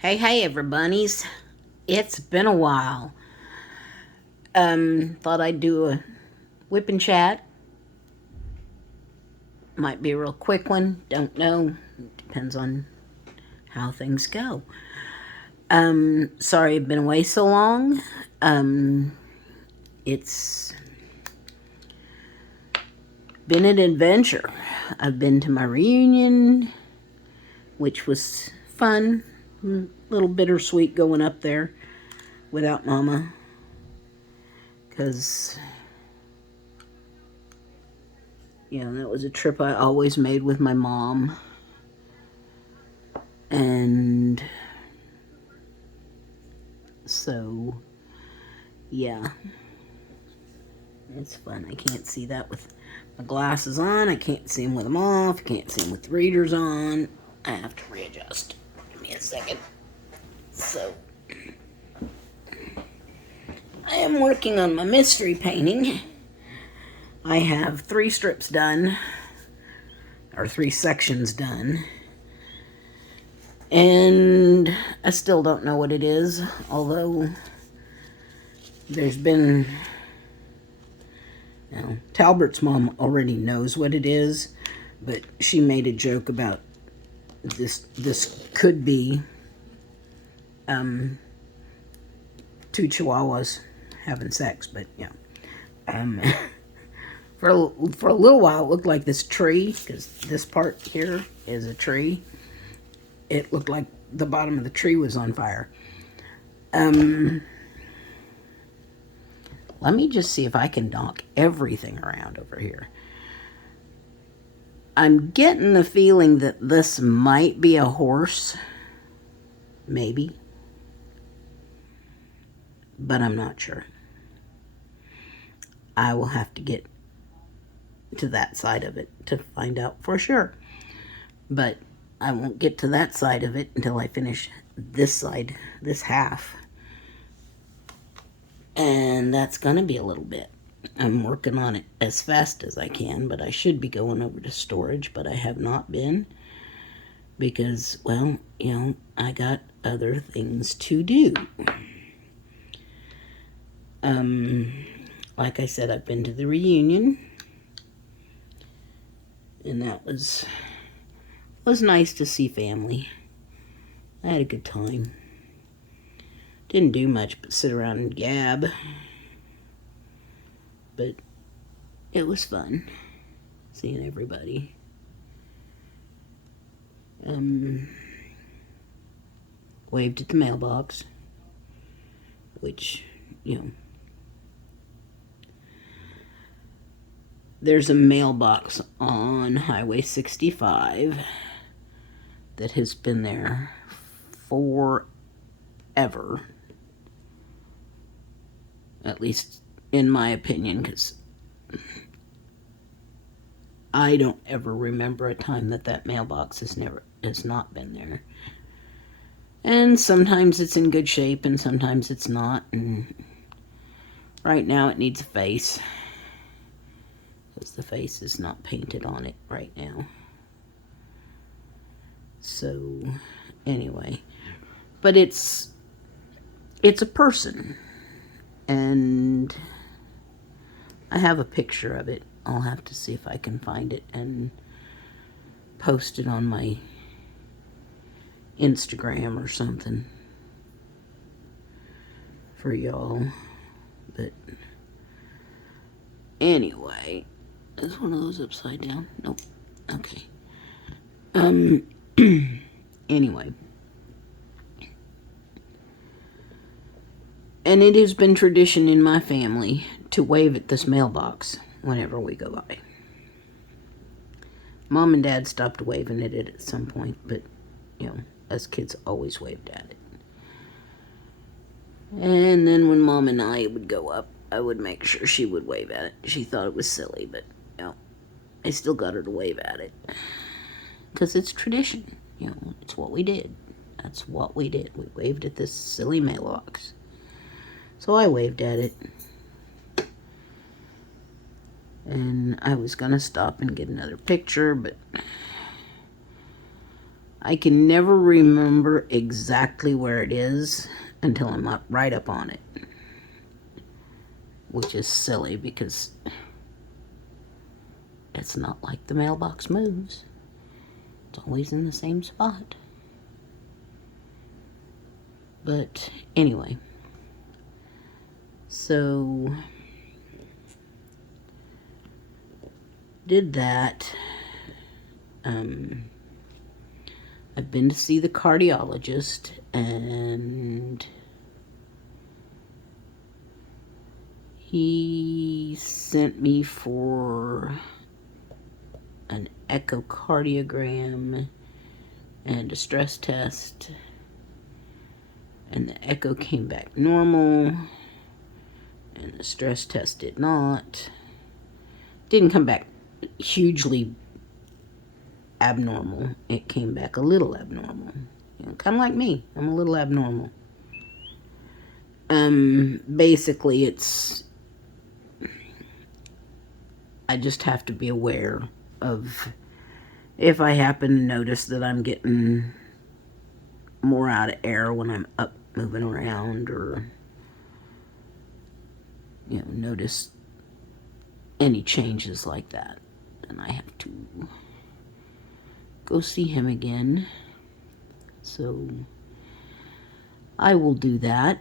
Hey, everybody's. It's been a while. Thought I'd do a whip and chat. Might be a real quick one. Don't know. Depends on how things go. Sorry I've been away so long. It's been an adventure. I've been to my reunion, which was fun. A little bittersweet going up there without Mama. Because that was a trip I always made with my mom. And so, yeah, it's fun. I can't see that with my glasses on. I can't see them with them off. I can't see them with the readers on. I have to readjust. Give me a second. So, I am working on my mystery painting. I have 3 strips done, or 3 sections done. And I still don't know what it is, although there's been, Talbert's mom already knows what it is, but she made a joke about this could be 2 chihuahuas having sex, but for a little while it looked like this tree, because this part here is a tree. It looked like the bottom of the tree was on fire. Let me just see if I can knock everything around over here. I'm getting the feeling that this might be a horse. Maybe. But I'm not sure. I will have to get to that side of it to find out for sure. But I won't get to that side of it until I finish this side, this half. And that's going to be a little bit. I'm working on it as fast as I can, but I should be going over to storage, but I have not been because, well, I got other things to do. Like I said, I've been to the reunion, and that was nice to see family. I had a good time. Didn't do much but sit around and gab, but it was fun seeing everybody. Waved at the mailbox, which, there's a mailbox on Highway 65 that has been there forever. At least in my opinion, because I don't ever remember a time that mailbox has not been there. And sometimes it's in good shape and sometimes it's not. And right now it needs a face, because the face is not painted on it right now. So anyway, but it's a person, and I have a picture of it. I'll have to see if I can find it and post it on my Instagram or something for y'all. But anyway, is one of those upside down? Nope. Okay. Anyway. And it has been tradition in my family to wave at this mailbox whenever we go by. Mom and Dad stopped waving at it at some point, but, us kids always waved at it. And then when Mom and I would go up, I would make sure she would wave at it. She thought it was silly, but, I still got her to wave at it. Because it's tradition. It's what we did. That's what we did. We waved at this silly mailbox. So I waved at it. And I was going to stop and get another picture, but I can never remember exactly where it is until I'm right up on it. Which is silly because it's not like the mailbox moves. It's always in the same spot. But anyway, so did that. I've been to see the cardiologist, and he sent me for an echocardiogram and a stress test, and the echo came back normal, and the stress test did not. Didn't come back hugely abnormal. It came back a little abnormal. You know, kind of like me. I'm a little abnormal. Basically, I just have to be aware of if I happen to notice that I'm getting more out of air when I'm up moving around, or, you know, notice any changes like that, then I have to go see him again. So I will do that.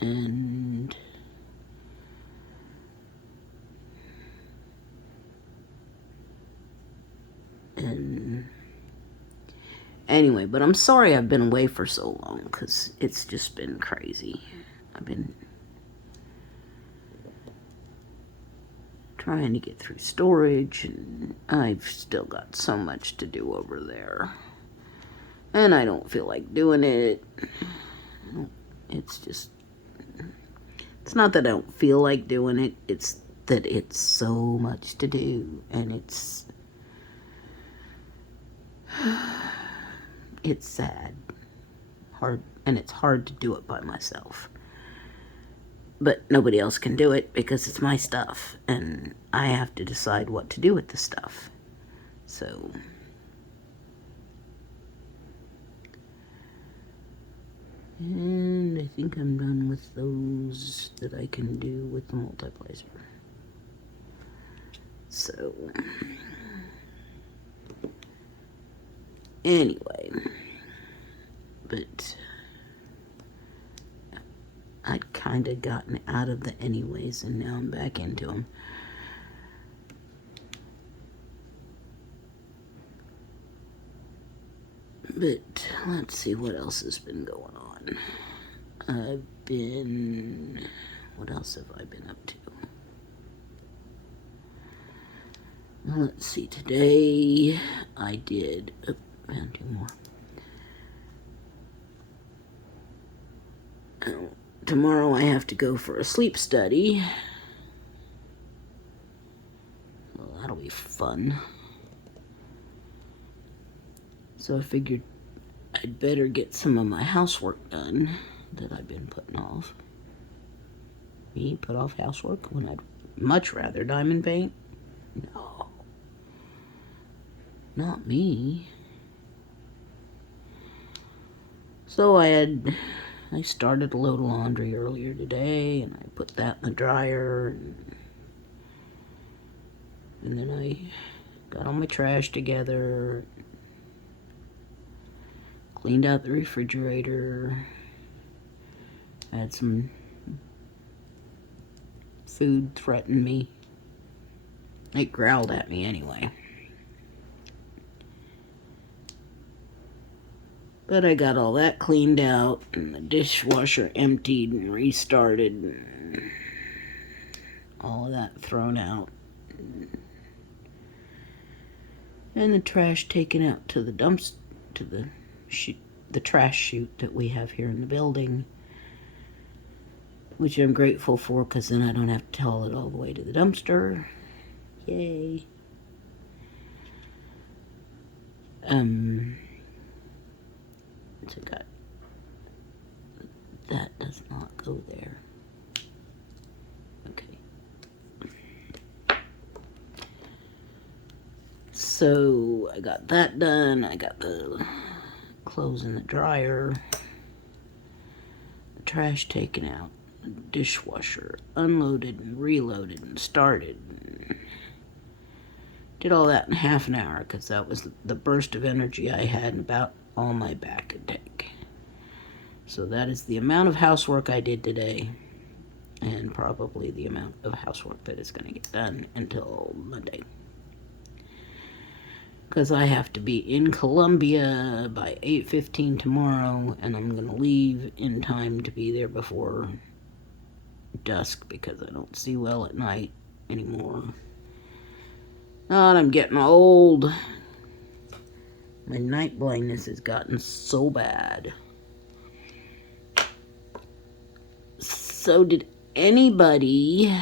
And anyway, but I'm sorry I've been away for so long, because it's just been crazy. I've been trying to get through storage, and I've still got so much to do over there. And I don't feel like doing it. It's just, it's not that I don't feel like doing it, it's that it's so much to do, and it's sad. Hard, and it's hard to do it by myself. But nobody else can do it because it's my stuff, and I have to decide what to do with the stuff. So, and I think I'm done with those that I can do with the multiplacer. So, anyway, but I'd kind of gotten out of the anyways, and now I'm back into them. But let's see what else has been going on. What else have I been up to? Well, let's see, today I did, found two more. Tomorrow I have to go for a sleep study. Well, that'll be fun. So I figured I'd better get some of my housework done that I've been putting off. Me put off housework when I'd much rather diamond paint? No. Not me. So I started a load of laundry earlier today, and I put that in the dryer, and then I got all my trash together, cleaned out the refrigerator, had some food threaten me. It growled at me anyway. But I got all that cleaned out, and the dishwasher emptied and restarted, and all of that thrown out. And the trash taken out to the dumps, to the trash chute that we have here in the building, which I'm grateful for, because then I don't have to haul it all the way to the dumpster. Yay. So that does not go there. Okay. So I got that done. I got the clothes in the dryer, the trash taken out, the dishwasher unloaded and reloaded and started. Did all that in half an hour because that was the burst of energy I had and about all my back could take. So that is the amount of housework I did today, and probably the amount of housework that is going to get done until Monday. Because I have to be in Columbia by 8:15 tomorrow, and I'm going to leave in time to be there before dusk because I don't see well at night anymore. God, I'm getting old. My night blindness has gotten so bad. So did anybody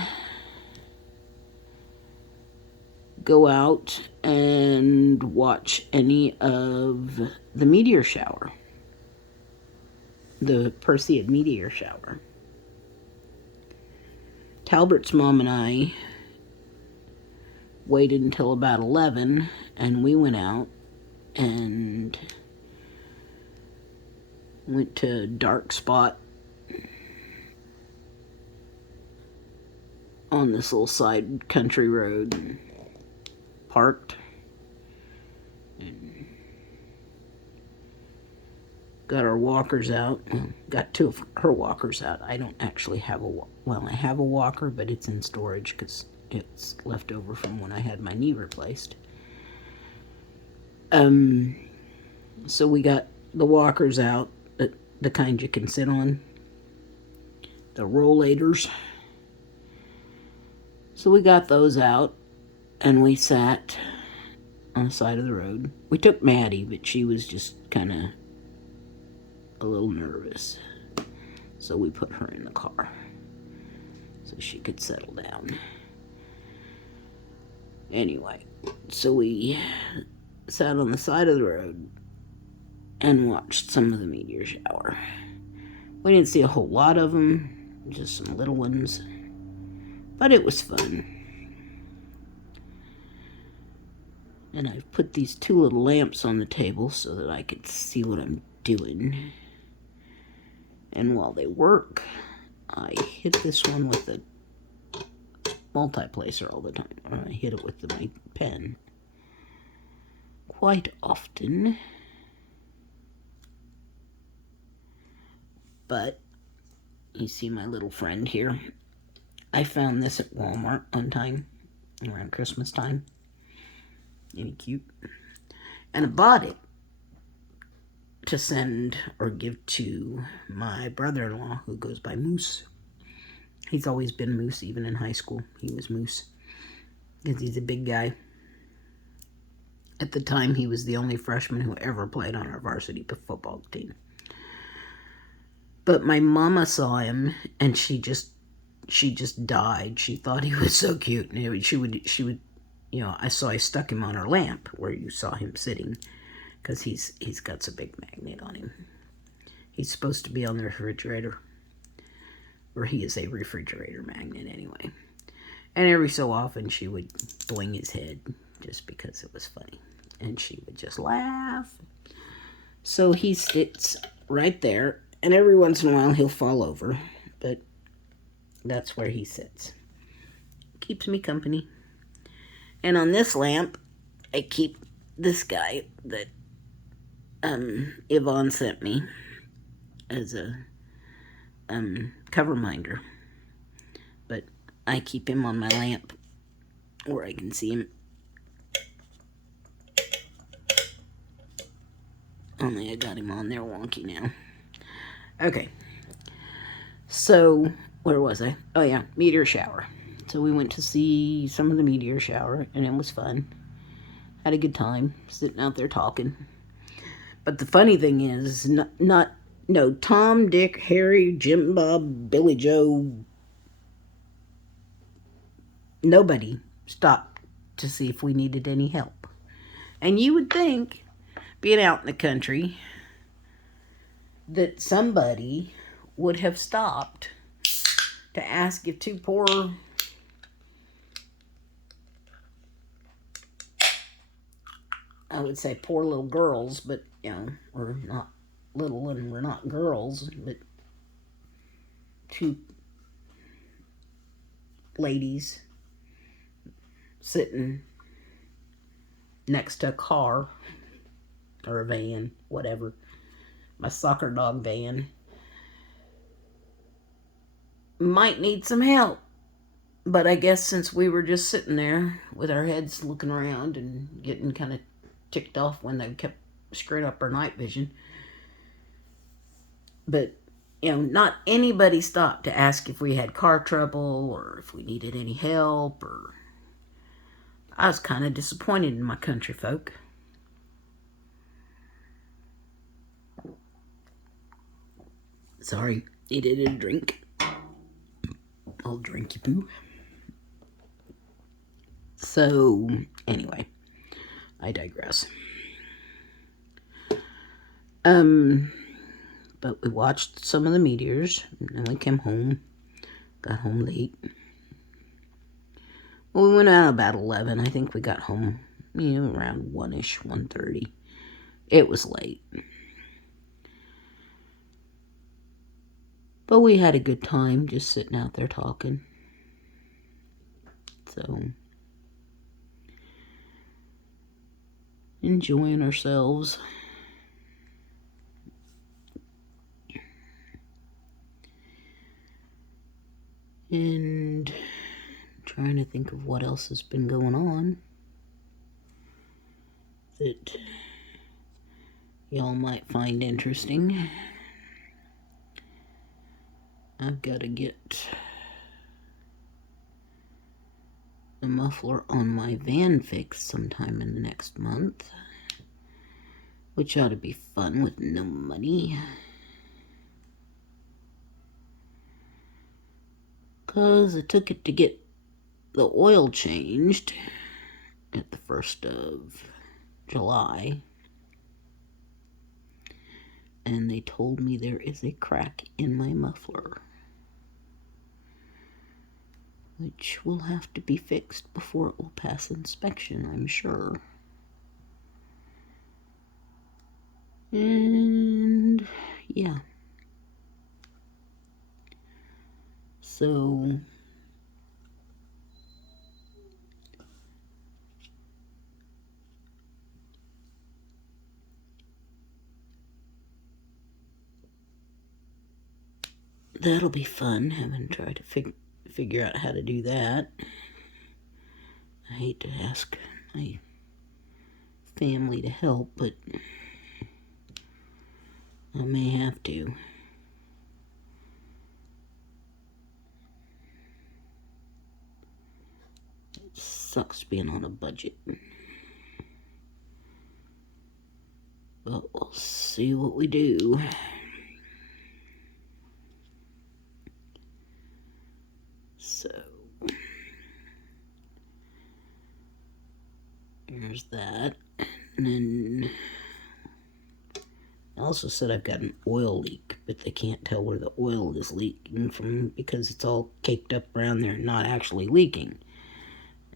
go out and watch any of the meteor shower? The Perseid meteor shower. Talbert's mom and I waited until about 11 and we went out and went to a dark spot on this little side country road and parked and got our walkers out. Got two of her walkers out. I don't actually have I have a walker, but it's in storage because it's left over from when I had my knee replaced. So we got the walkers out, the kind you can sit on, the rollators. So we got those out, and we sat on the side of the road. We took Maddie, but she was just kind of a little nervous. So we put her in the car so she could settle down. Anyway, so we sat on the side of the road and watched some of the meteor shower. We didn't see a whole lot of them, just some little ones, but it was fun. And I've put these two little lamps on the table so that I could see what I'm doing. And while they work, I hit this one with a multiplacer all the time. Or I hit it with my pen quite often. But you see my little friend here. I found this at Walmart on time, around Christmas time. Ain't it cute? And I bought it to send or give to my brother-in-law who goes by Moose. He's always been Moose, even in high school. He was Moose because he's a big guy. At the time, he was the only freshman who ever played on our varsity football team. But my mama saw him and she just died. She thought he was so cute. And she would, I stuck him on her lamp where you saw him sitting because he's got a big magnet on him. He's supposed to be on the refrigerator, or he is a refrigerator magnet anyway. And every so often she would bling his head just because it was funny. And she would just laugh. So he sits right there, and every once in a while he'll fall over, but that's where he sits. Keeps me company. And on this lamp, I keep this guy that Yvonne sent me as a cover minder. But I keep him on my lamp where I can see him. Only I got him on there wonky now. Okay. So, where was I? Oh yeah, meteor shower. So we went to see some of the meteor shower, and it was fun. Had a good time sitting out there talking. But the funny thing is, no, Tom, Dick, Harry, Jim, Bob, Billy Joe, nobody stopped to see if we needed any help. And you would think, being out in the country, that somebody would have stopped to ask if two poor I would say poor little girls, but, we're not little and we're not girls, but two ladies sitting next to a car or a van, whatever. My soccer dog van might need some help. But I guess since we were just sitting there with our heads looking around and getting kind of ticked off when they kept screwing up our night vision. But, not anybody stopped to ask if we had car trouble or if we needed any help. Or I was kind of disappointed in my country folk. Sorry, needed a drink. I'll drink you poo. So, anyway, I digress. But we watched some of the meteors, and then we came home. Got home late. Well, we went out about 11. I think we got home, around 1-ish, 1:30. It was late. But we had a good time just sitting out there talking. So, enjoying ourselves. And trying to think of what else has been going on that y'all might find interesting. I've got to get the muffler on my van fixed sometime in the next month, which ought to be fun with no money. Because I took it to get the oil changed at the 1st of July. And they told me there is a crack in my muffler, which will have to be fixed before it will pass inspection, I'm sure. And yeah. So that'll be fun, having to try to figure out how to do that. I hate to ask my family to help, but I may have to. It sucks being on a budget. But we'll see what we do. So, there's that. And then I also said I've got an oil leak, but they can't tell where the oil is leaking from because it's all caked up around there and not actually leaking.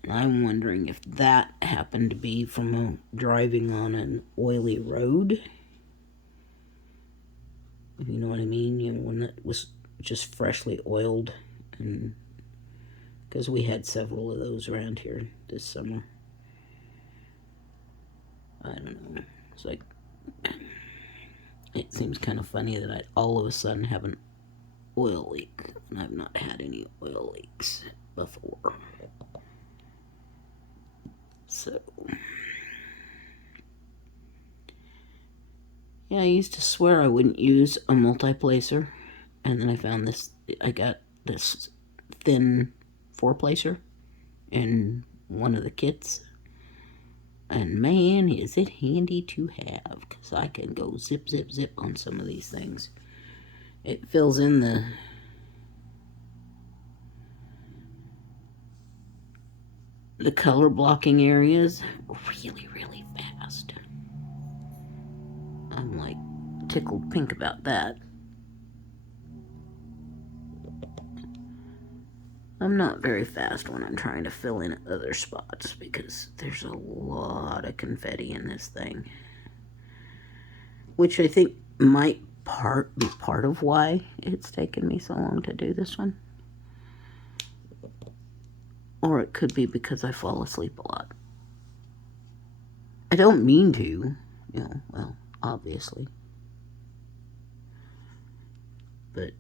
And I'm wondering if that happened to be from driving on an oily road. If you know what I mean, when it was just freshly oiled. And because we had several of those around here this summer. I don't know. It's like, it seems kind of funny that I all of a sudden have an oil leak, and I've not had any oil leaks before. So, yeah, I used to swear I wouldn't use a multi-placer, and then I found this, I got this thin 4-placer in one of the kits. And man, is it handy to have, because I can go zip, zip, zip on some of these things. It fills in the color blocking areas really, really fast. I'm like tickled pink about that. I'm not very fast when I'm trying to fill in other spots because there's a lot of confetti in this thing. Which I think might be part of why it's taken me so long to do this one. Or it could be because I fall asleep a lot. I don't mean to, well, obviously. But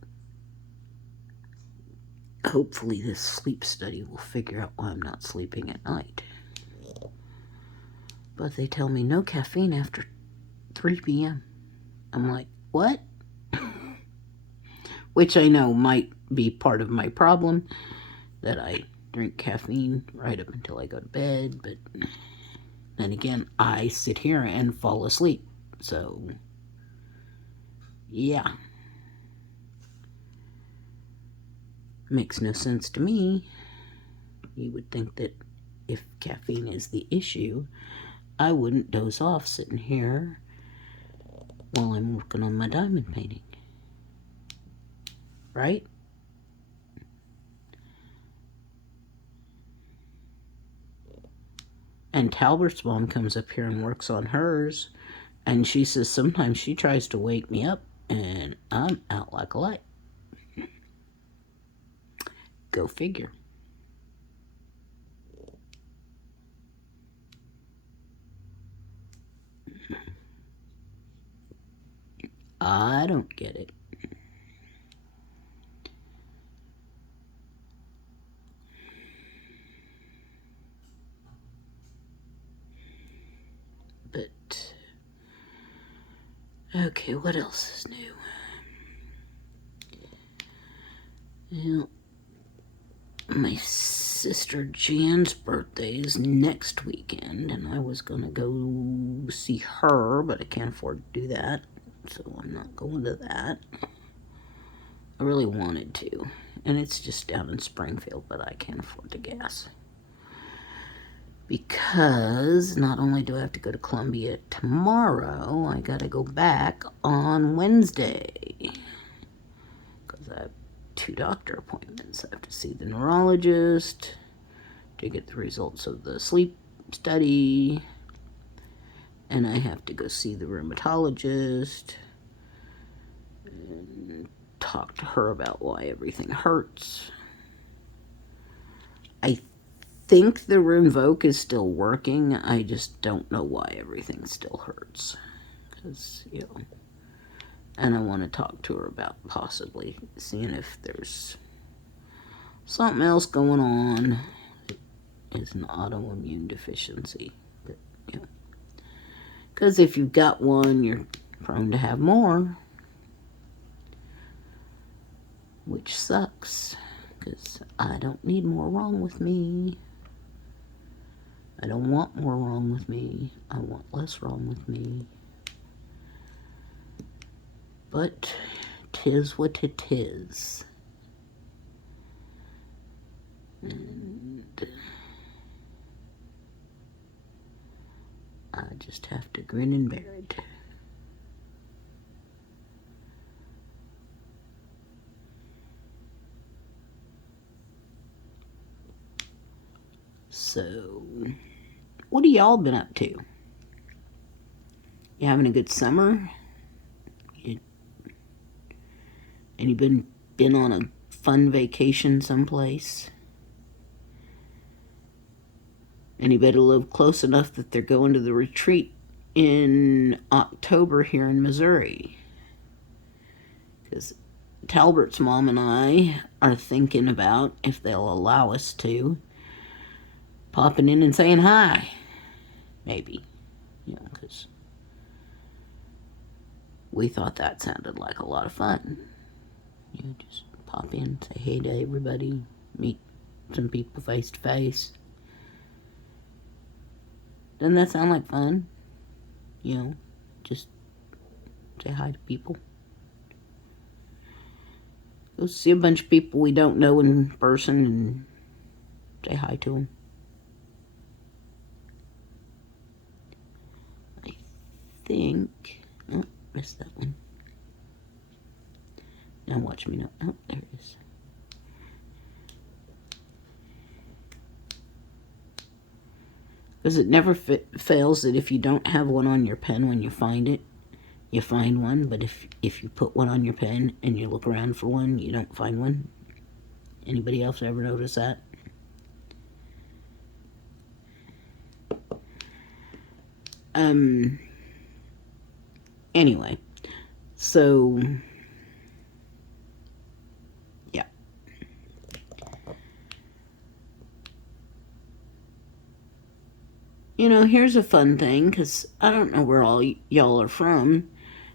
hopefully this sleep study will figure out why I'm not sleeping at night. But they tell me no caffeine after 3 p.m. I'm like, what? Which I know might be part of my problem, that I drink caffeine right up until I go to bed, but then again, I sit here and fall asleep. So, yeah. Makes no sense to me. You would think that if caffeine is the issue, I wouldn't doze off sitting here while I'm working on my diamond painting. Right? And Talbert's mom comes up here and works on hers, and she says sometimes she tries to wake me up and I'm out like a light. Go figure. I don't get it. But, okay, what else is new? Well, my sister Jan's birthday is next weekend, and I was going to go see her, but I can't afford to do that, so I'm not going to that. I really wanted to, and it's just down in Springfield, but I can't afford the gas. Because not only do I have to go to Columbia tomorrow, I gotta go back on Wednesday. Because I have 2 doctor appointments. I have to see the neurologist to get the results of the sleep study, and I have to go see the rheumatologist and talk to her about why everything hurts. I think the Rinvoq is still working. I just don't know why everything still hurts. Because, and I want to talk to her about possibly seeing if there's something else going on. It's an autoimmune deficiency. But, because if you've got one, you're prone to have more. Which sucks. Because I don't need more wrong with me. I don't want more wrong with me. I want less wrong with me. But 'tis what it is. And I just have to grin and bear it. So, what have y'all been up to? You having a good summer? Any been on a fun vacation someplace? Anybody live close enough that they're going to the retreat in October here in Missouri? Because Talbert's mom and I are thinking about, if they'll allow us to, popping in and saying hi. Maybe. Because we thought that sounded like a lot of fun. Just pop in, say hey to everybody, meet some people face to face. Doesn't that sound like fun? Just say hi to people. Go see a bunch of people we don't know in person and say hi to them. I think... Oh, missed that one. Now watch me now. Oh, there it is. Because it never fails that if you don't have one on your pen when you find it, you find one. But if you put one on your pen and you look around for one, you don't find one. Anybody else ever notice that? Anyway, so yeah. You know, here's a fun thing, because I don't know where all y'all are from.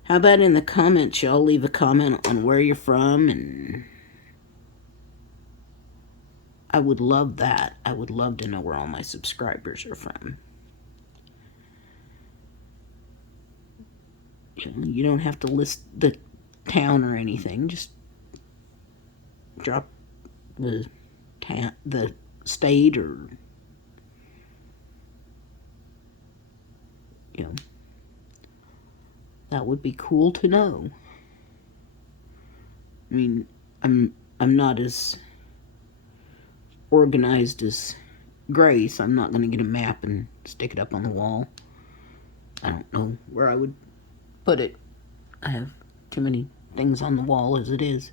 How about in the comments, y'all leave a comment on where you're from, and I would love that. I would love to know where all my subscribers are from. You don't have to list the town or anything. Just drop the state, or that would be cool to know. I mean, I'm not as organized as Grace. I'm not going to get a map and stick it up on the wall. I don't know where I would put it. I have too many things on the wall as it is.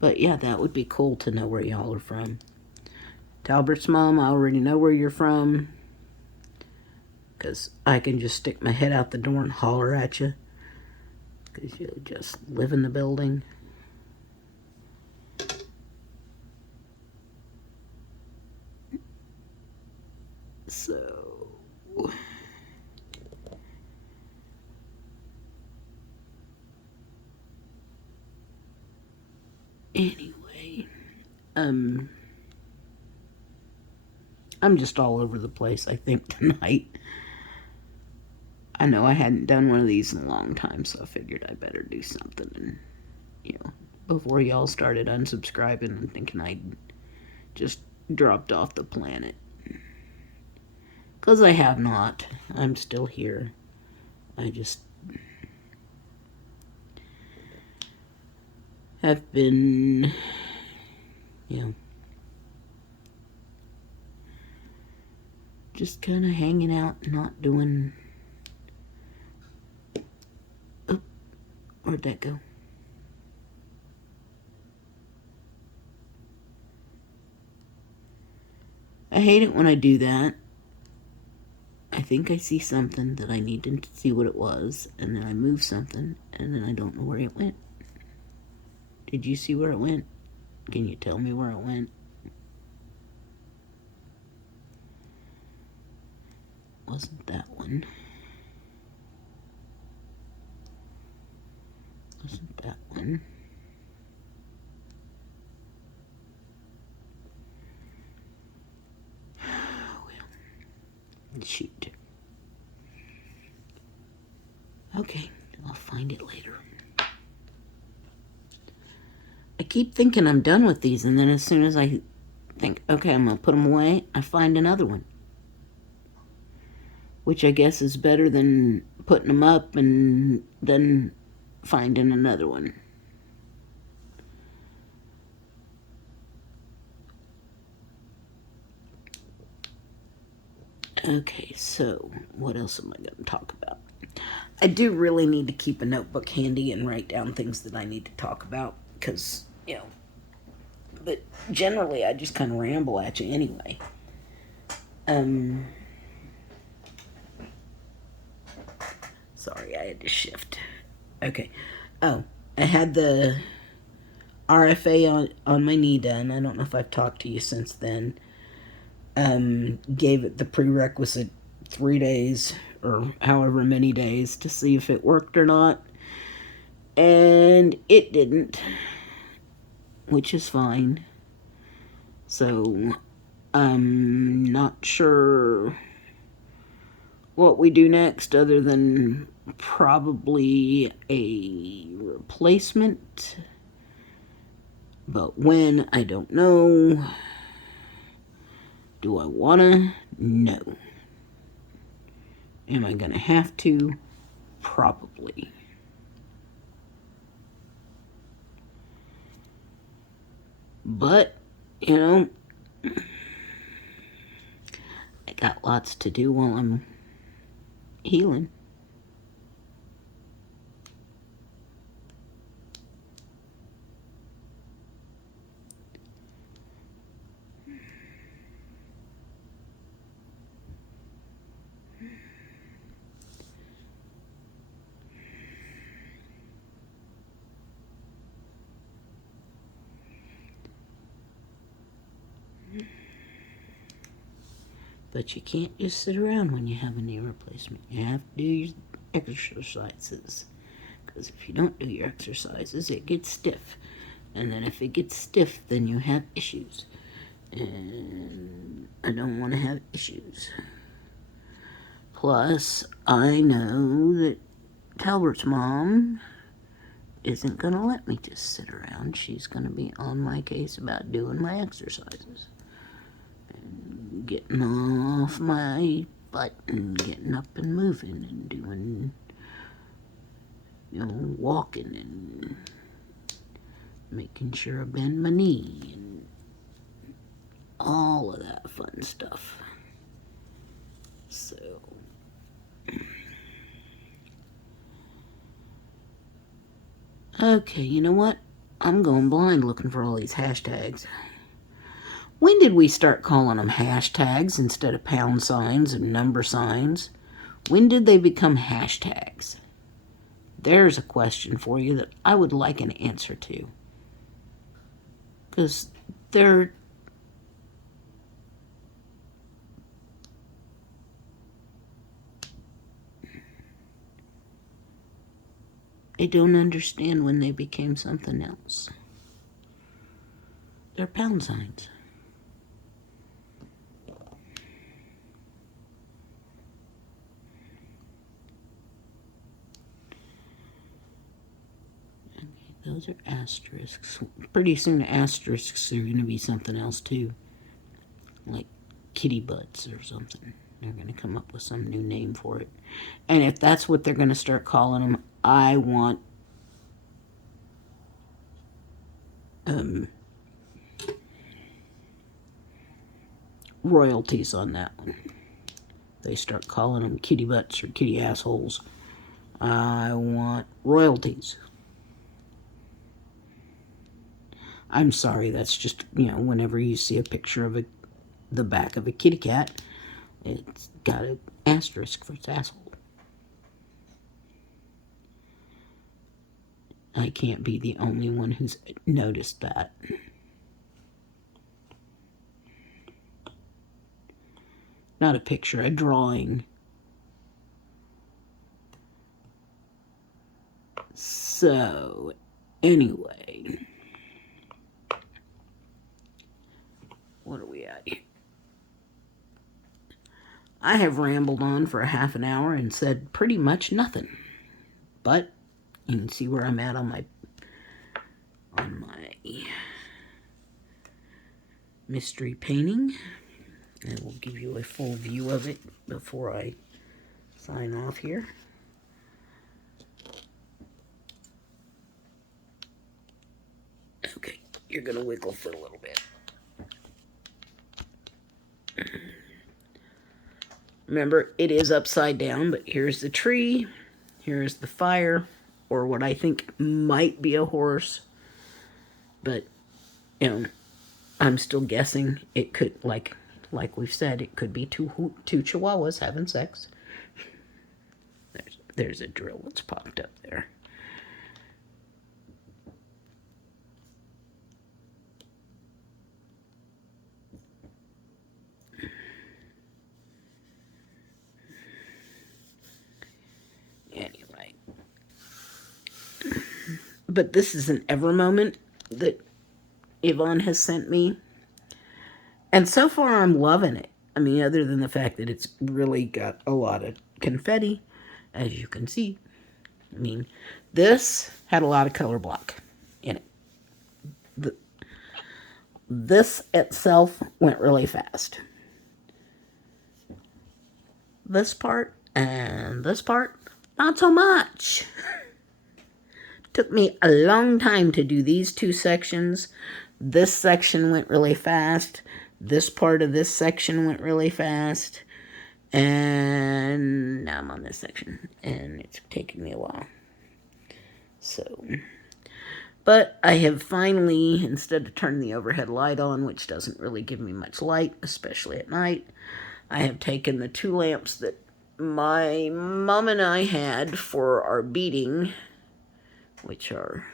But yeah, that would be cool to know where y'all are from. Talbert's mom, I already know where you're from, because I can just stick my head out the door and holler at you, because you just live in the building. So anyway, I'm just all over the place, I think, tonight. I know I hadn't done one of these in a long time, so I figured I better do something, and before y'all started unsubscribing and thinking I just dropped off the planet. Because I have not. I'm still here. I just have been, just kind of hanging out, not doing... Oh, where'd that go? I hate it when I do that. I think I see something that I need to see what it was, and then I move something, and then I don't know where it went. Did you see where it went? Can you tell me where it went? Wasn't that one. Wasn't that one. Well, shoot. Okay, I'll find it later. I keep thinking I'm done with these, and then as soon as I think, okay, I'm going to put them away, I find another one. Which I guess is better than putting them up and then finding another one. Okay, so what else am I going to talk about? I do really need to keep a notebook handy and write down things that I need to talk about, because, but generally I just kind of ramble at you anyway. Sorry, I had to shift. Okay. Oh, I had the RFA on my knee done. I don't know if I've talked to you since then. Gave it the prerequisite 3 days or however many days to see if it worked or not. And it didn't, which is fine. So, I'm not sure what we do next, other than probably a replacement. But when, I don't know. Do I wanna? No. Am I gonna have to? Probably. But You know, I got lots to do while I'm healing. But you can't just sit around when you have a knee replacement. You have to do your exercises. Because if you don't do your exercises, it gets stiff. And then if it gets stiff, then you have issues. And I don't want to have issues. Plus, I know that Talbert's mom isn't going to let me just sit around. She's going to be on my case about doing my exercises. And getting off my butt and getting up and moving and doing, walking and making sure I bend my knee and all of that fun stuff. So, okay, you know what? I'm going blind looking for all these hashtags. When did we start calling them hashtags instead of pound signs and number signs? When did they become hashtags? There's a question for you that I would like an answer to. Because they don't understand when they became something else. They're pound signs. Okay, those are asterisks. Pretty soon asterisks are going to be something else too. Like kitty butts or something. They're going to come up with some new name for it. And if that's what they're going to start calling them, I want royalties on that one. They start calling them kitty butts or kitty assholes. I want royalties. I'm sorry, that's just, whenever you see a picture of the back of a kitty cat, it's got an asterisk for its asshole. I can't be the only one who's noticed that. Not a picture, a drawing. So, anyway. What are we at here? I have rambled on for a half an hour and said pretty much nothing. But you can see where I'm at on my mystery painting. And we'll give you a full view of it before I sign off here. Okay, you're going to wiggle for a little bit. Remember, it is upside down, but here's the tree, here's the fire, or what I think might be a horse. But, I'm still guessing. It could, like we've said, it could be two chihuahuas having sex. There's a drill that's popped up there. Anyway. But this is an ever moment that Yvonne has sent me. And so far, I'm loving it. I mean, other than the fact that it's really got a lot of confetti, as you can see. I mean, this had a lot of color block in it. This itself went really fast. This part and this part, not so much. Took me a long time to do these two sections. this section went really fast. This part of this section went really fast. And now I'm on this section. And it's taken me a while. So, but I have finally, instead of turning the overhead light on, which doesn't really give me much light, especially at night, I have taken the 2 lamps that my mom and I had for our beading, which are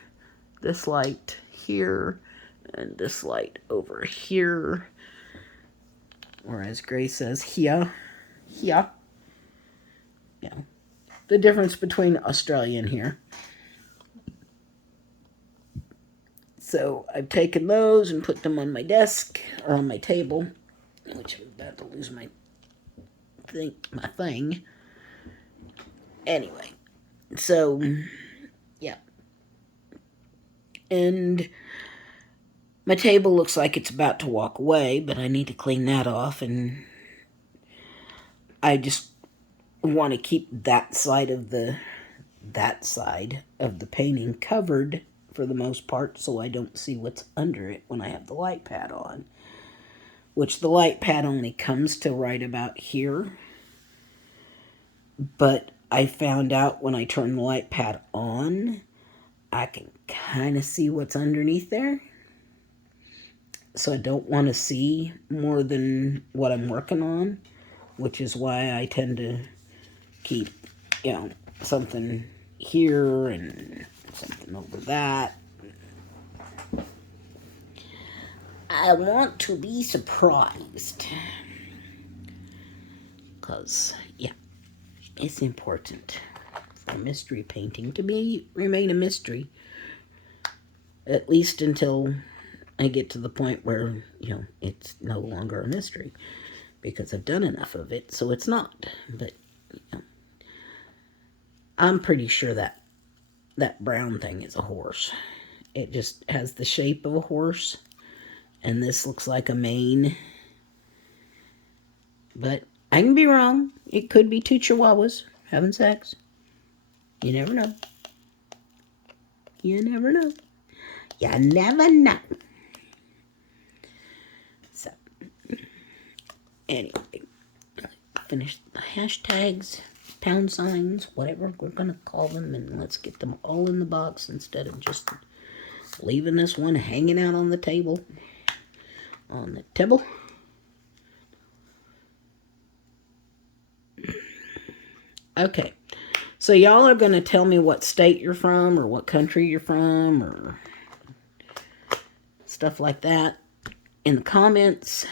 this light here and this light over here, or as Grace says, here. Yeah. The difference between Australia and here. So I've taken those and put them on my desk or on my table, which I'm about to lose my thing. Anyway, so yeah. And my table looks like it's about to walk away, but I need to clean that off, and I just want to keep that side of the painting covered for the most part, so I don't see what's under it when I have the light pad on, which the light pad only comes to right about here. But I found out when I turn the light pad on, I can kind of see what's underneath there. So I don't want to see more than what I'm working on, which is why I tend to keep, something here and something over that. I want to be surprised. Because, it's important for mystery painting to remain a mystery. At least until I get to the point where, it's no longer a mystery. Because I've done enough of it, so it's not. But, I'm pretty sure that brown thing is a horse. It just has the shape of a horse. And this looks like a mane. But I can be wrong. It could be 2 chihuahuas having sex. You never know. You never know. You never know. So, anyway, finish the hashtags, pound signs, whatever we're going to call them, and let's get them all in the box instead of just leaving this one hanging out on the table. On the table. Okay. So y'all are going to tell me what state you're from or what country you're from or stuff like that in the comments.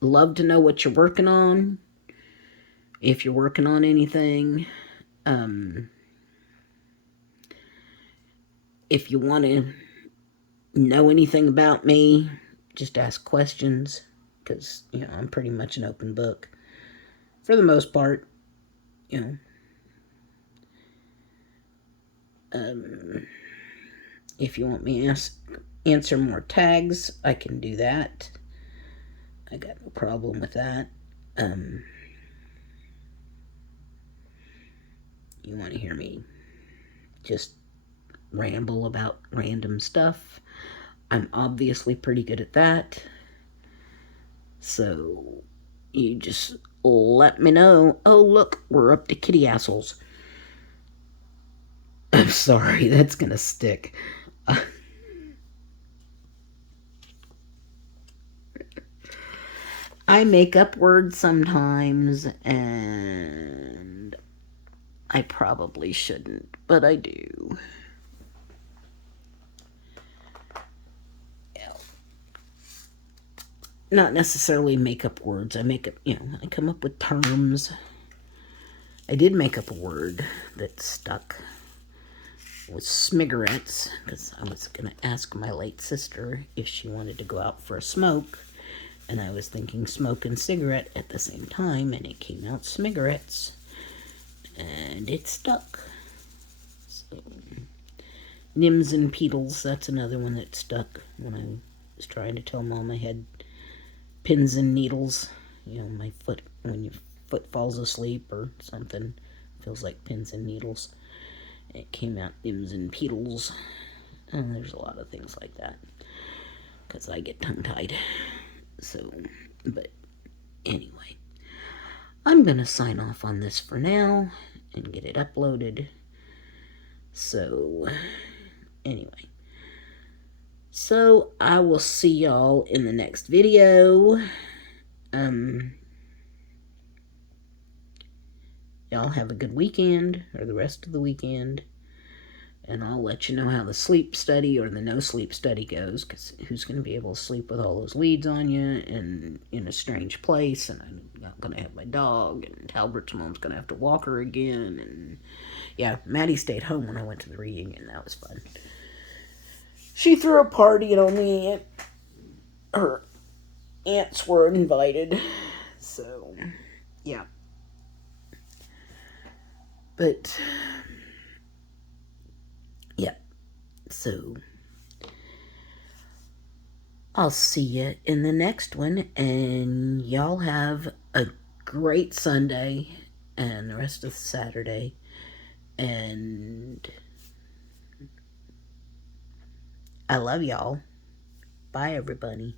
Love to know what you're working on. If you're working on anything. If you want to know anything about me, just ask questions. Because, I'm pretty much an open book. For the most part. If you want me to answer more tags, I can do that. I got no problem with that. You want to hear me just ramble about random stuff? I'm obviously pretty good at that. So, you just let me know. Oh, look, we're up to kitty assholes. I'm sorry, that's gonna stick. I make up words sometimes, and I probably shouldn't, but I do. Not necessarily make up words. I make up, I come up with terms. I did make up a word that stuck. It was smigarettes, because I was going to ask my late sister if she wanted to go out for a smoke. And I was thinking smoke and cigarette at the same time, and it came out smigarettes. And it stuck. So, Nims and Peedles, that's another one that stuck when I was trying to tell Mom I had pins and needles. My foot, when your foot falls asleep or something, feels like pins and needles. It came out Nims and Peedles. And there's a lot of things like that. Because I get tongue-tied. So, but anyway. I'm going to sign off on this for now and get it uploaded. So, anyway. So, I will see y'all in the next video. Y'all have a good weekend, or the rest of the weekend. And I'll let you know how the sleep study or the no sleep study goes, because who's going to be able to sleep with all those leads on you and in a strange place, and I'm not going to have my dog, and Talbert's mom's going to have to walk her again, and yeah, Maddie stayed home when I went to the reunion. That was fun. She threw a party, and only her aunts were invited, so yeah. But yeah, so I'll see you in the next one, and y'all have a great Sunday and the rest of Saturday, and I love y'all. Bye, everybody.